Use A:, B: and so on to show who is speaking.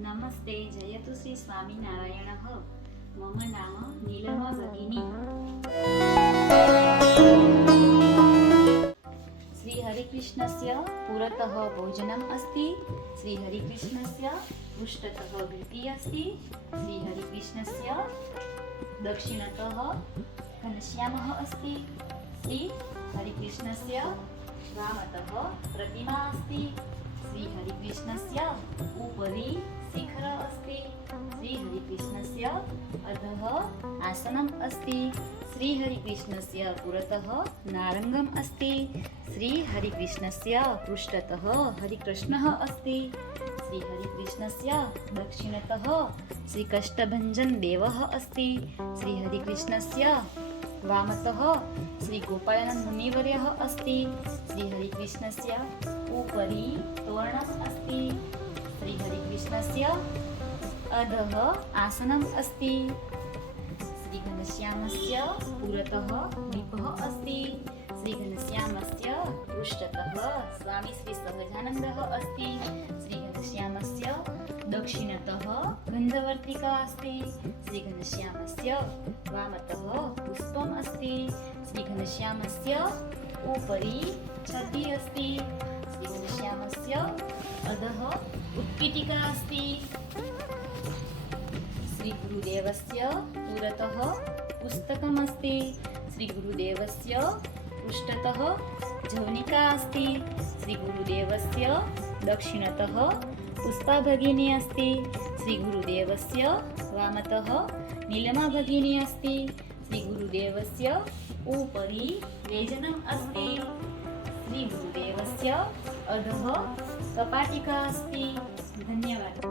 A: નમસ્તે જયતુ શ્રી સ્વામિનારાયણ. મમ નામ નીલમા ભગિની શ્રી હરિકૃષ્ણસ્ય પુરતઃ ભોજનમ અસ્તિ. શ્રી હરિકૃષ્ણસ્ય પૃષ્ઠતઃ ભૃતિ અસ્તિ. શ્રી હરિકૃષ્ણસ્ય દક્ષિણતઃ ઘનશ્યામઃ અસ્તિ. શ્રી હરિકૃષ્ણસ્ય વામતઃ પ્રતિમા અસ્તિ. શ્રીહરિકૃષ્ણસ્ય ઉપરી શિખર અસ્તિ શ્રીહરિકૃષ્ણસ્ય અધઃ આસનમ અસ્તિ શ્રીહરિકૃષ્ણસ્ય પુરતઃ નારંગમ અસ્તિ શ્રીહરિકૃષ્ણસ્ય પૃષ્ઠતઃ હરિકૃષ્ણઃ અસ્તિ શ્રીહરિકૃષ્ણસ્ય દક્ષિણતઃ શ્રીકષ્ટભञ्जન દેવઃ અસ્તિ શ્રીહરિકૃષ્ણસ્ય વામતઃ શ્રી ગોપાળાનંદ મુનિવર્ય અસ્તિ શ્રી હરિકૃષ્ણસ્ય ઉપરી તોર્ણમ અસ્તિ શ્રી હરિકૃષ્ણસ્ય અધઃ આસનમ અસ્તિ શ્રી ઘનશ્યામસ્ય પુરતઃ દીપઃ અસ્તિ શ્રી ઘનશ્યામસ્ય પૃષ્ઠતઃ સ્વામી શ્રી સહજાનંદ અસ્તિ શ્રી ઘનશ્યામસ્ય દક્ષિણતઃ ગંધવર્તિકા અસ્તિ શ્રી ઘનશ્યામસ્ય वामतः पुष्पम् अस्ति श्रीघनश्यामस्य उपरि छदी अस्ति। श्रीघनश्यामस्य अधः उत्पीठिका अस्ति। श्रीगुरुदेवस्य पुरतः पुस्तकमस्ति। श्रीगुरुदेवस्य पृष्ठतः झवनिका अस्ति। श्रीगुरुदेवस्य दक्षिणतः पुष्पाभगिनी अस्ति श्रीगुरुदेवस्य वामतः नीलमा भगिनी अस्ति श्रीगुरुदेवस्य उपरि व्यजनम् अस्ति श्रीगुरुदेवस्य अधः कपाटिका अस्ति। धन्यवादः।